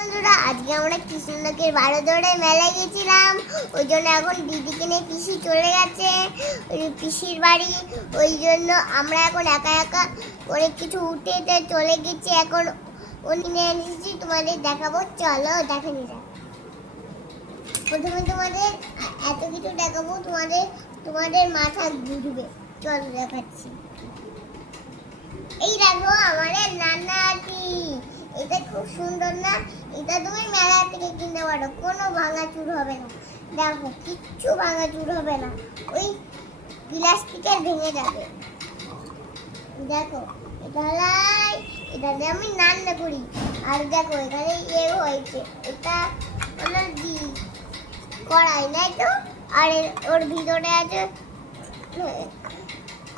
বন্ধুরা, আজকে আমরা কৃষ্ণনগরের বারোদড়ায় মেলায় গেছিলাম। ওই জন্য এখন দিদিকে নিয়ে পিসি চলে গেছে পিসির বাড়ি। ওই জন্য আমরা এখন একা একা অনেক কিছু উঠে চলে গেছি। এখন নিয়ে এসেছি, তোমাদের দেখাবো, চলো দেখে নিয়ে যাও। প্রথমে তোমাদের এত কিছু দেখাবো, তোমাদের মাথা ঘুরবে। চলো দেখাচ্ছি। এই দেখো আমাদের নানাটি, এটা খুব সুন্দর না? এটা তুমি মেলা থেকে কিনতে পারো, কোনো ভাঙাচুর হবে না। দেখো কিচ্ছু ভাঙাচুর হবে না, ওই প্লাস্টিকের ভেঙে যাবে। দেখো এটা আমি রান্না করি। আর দেখো এখানে হয়েছে, এটা হলো কড়াই, নাই তো? আর ওর ভিতরে আছে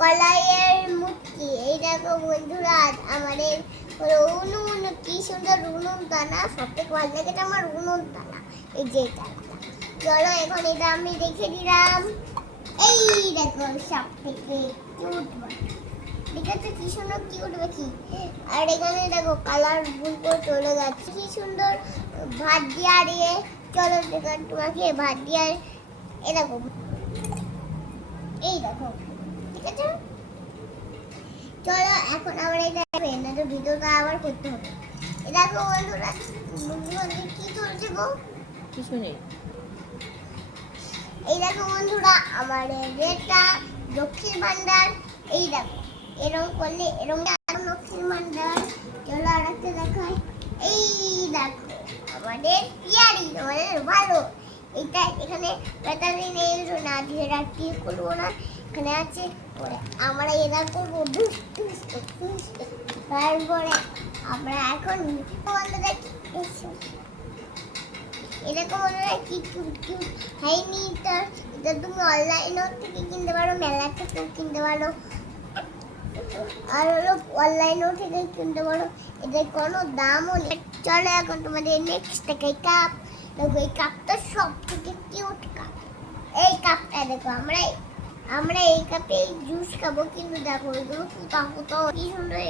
কলাইয়ের মুটকি। এই দেখো বন্ধুরা, আমাদের উনুন, কি সুন্দর উনুন টানা। সব থেকে ভালো লেগেছে আমার উনুন টানা, এই যে টানাটা। চলো এখন এটা আমি রেখে দিলাম। এই দেখো সব থেকে কিউট, দেখেছো কি সুন্দর কিউট পাখি। আর এখানে দেখো কালার ফুল করে চলে যাচ্ছে, কি সুন্দর ভাত দিয়ে। আর চলো দেখো তোমাকে ভাত দিয়ে। এই দেখো, এই দেখো, ঠিক আছে? চলো এখন আমরা এটা তো ভিডিওটা আবার করতে হবে। দেখো বন্ধুরা, কি চলছে গো? কিছু নেই। এই দেখো বন্ধুরা, আমার এটা লক্ষ্মীর ভান্ডার। এই দেখো এরকম করলে এরকম লক্ষ্মীর ভান্ডার। চলো আর একটা দেখাই। এই দেখো আমাদের পিয়ারি, আমাদের ভালো। এটা এখানে ব্যাটারি নেই না, যেটা কি করবো না। এখানে আছে আমরা এটা করবো, তারপরে আমরা এখন এরকম কি হয়নি। এটা তুমি অনলাইনও থেকে কিনতে পারো, মেলা থেকেও কিনতে পারো, আর হলো অনলাইনও থেকে কিনতে পারো। এদের কোনো দামও নেই। চলো এখন তোমাদের নেক্সট থেকে কাপ দেখো। এই কাপটা সব থেকে কিউট কাপ। এই কাপটা দেখো, আমরা এই কাপে জুস খাবো, কিন্তু দেখো এগুলো ফুটো কি সুন্দর।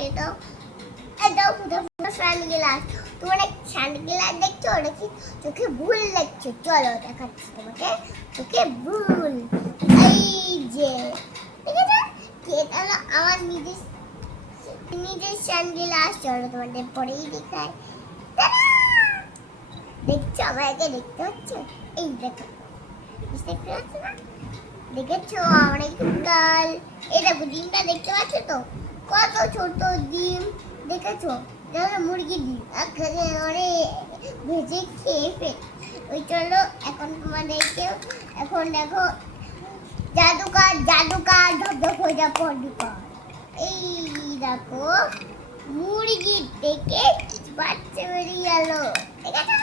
এটাও ফুটো সানগ্লাস। তোমার সানগ্লাস দেখছো, ওটা কি চোখে ভুল দেখছো? চলো দেখাচ্ছি তোমাকে চোখে ভুল। এই যে এটা হলো আমার নিজের সানগ্লাস। চলো তোমাদের পরেই দেখাই। দেখছো আমাকে, দেখতে পাচ্ছ? এই দেখো, দেখতে পাচ্ছ না? দেখেছো আমরা একটু কাল। এই দেখো ডিমটা দেখতে পাচ্ছ তো, কত ছোট ডিম। দেখেছো? মুরগির ডিম অনেক ভেজে খেয়ে ফেল। ওই চলো এখন তোমাদেরকে, এখন দেখো জাদুকার ধপ হয়ে যা পর্যটন। এই দেখো মুরগির থেকে বাচ্চা বেরিয়ে গেল, ঠিক আছে?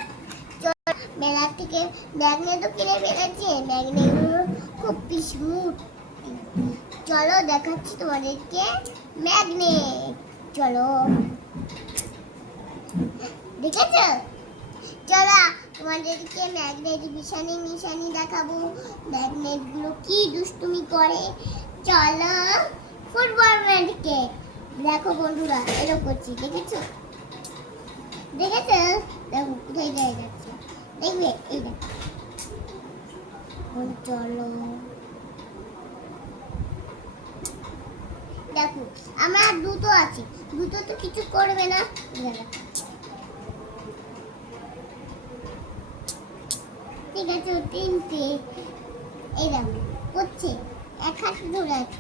মেলা থেকে ম্যাগনেটও কিনে ফেলেছে, ম্যাগনেটগুলো খুব স্মুথ। চলো দেখাচ্ছি তোমাদেরকে ম্যাগনেট। চলো দেখেছো? চলো তোমাদেরকে ম্যাগনেট নিশানি দেখাবো, ম্যাগনেট গুলো কি দুষ্টুমি করে। চলো ফুটবল ম্যাগনেট দেখো বন্ধুরা, এরকম করছি, দেখেছো? দেখো কোথায় যাচ্ছে, দেখবে? এই দেখো। চলো দেখো আমরা দুটো আছি, দুটো তো কিছু করবে না। ঠিক আছে, তিনটে। এই দেখো করছে, এক হাতে ধরে আছে,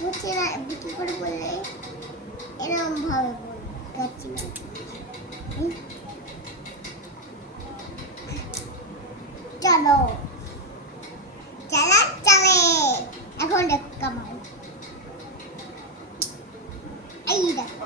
করছে না। কি করে বললে এরকম ভাবে করছি না। চলো চলে এখন দেখো কামাল। এই দেখো